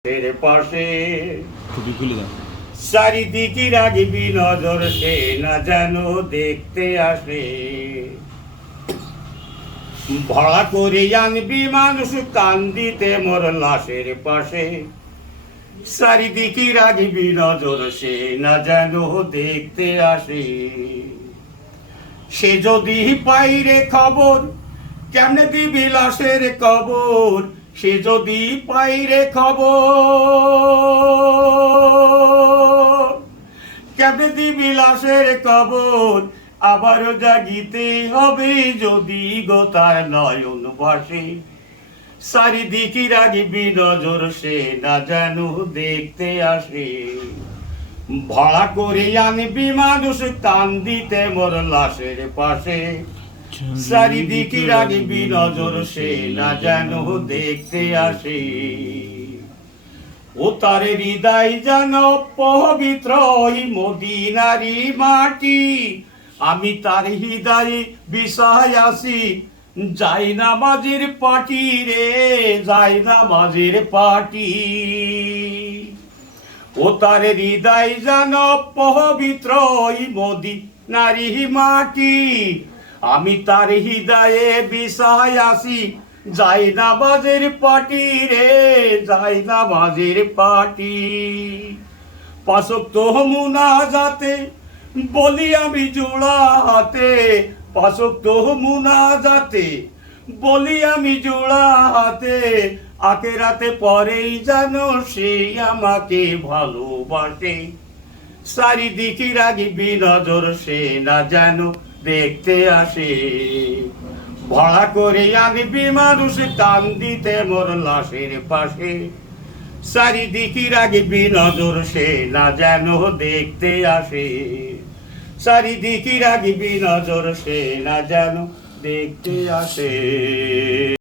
এর পাশে টুপি খুলে দাও। চারিদিকে রাগবি নজর, সে না যেন দেখতে আসে। ভাড়া করে আনবি মানুষ কান্দিতে মোর লাশের পাশে। চারিদিকে রাগবি নজর, সে না যেন দেখতে আসে। সে যদি পাইরে খবর, কেমনে দিবি লাশের কবর। সে যদি পাইরে খবর, কেমনে দিবি লাশের কবর। আবারও জাগিতে হবে যদি গো তার নয়ন ভাসে। চারিদিকে রাগবি নজর, সে না যেন দেখতে আসে। ভাড়া করে আনবি মানুষ কান্দিতে মোর লাশের পাশে। চারিদিকে রাগবি নজর, সে না যেন দেখতে আসে। ও তার হৃদয় যেন পবিত্র মদিনারি মাটি। আমি তার হৃদয়ে বিষয় আসি, যাই নামাজের পাটি রে, যাই নামাজের পাটি। ও তার হৃদয় যেন পবিত্র মদিনারি মাটি। আমি তার হৃদয়ে বিষয় আসি, যাই নামাজের পাটি রে, যাই নামাজের পাটি। পাঁচওয়াক্ত মুনাজাতে বলি আমি জোড়া হাতে। পাঁচওয়াক্ত মুনাজাতে বলি আমি জোড়া হাতে। আখেরাতে পরেই জানো সে আমাকে ভালোবাসে। চারিদিকে রাগবি নজর, সে না যেন দেখতে আসে। ভাড়া করে আনবি মানুষ কান্দিতে মোর লাশের পাশে। চারিদিকে রাগবি নজর, সে না যেন দেখতে আসে। চারিদিকে রাগবি নজর, সে না যেন দেখতে আসে।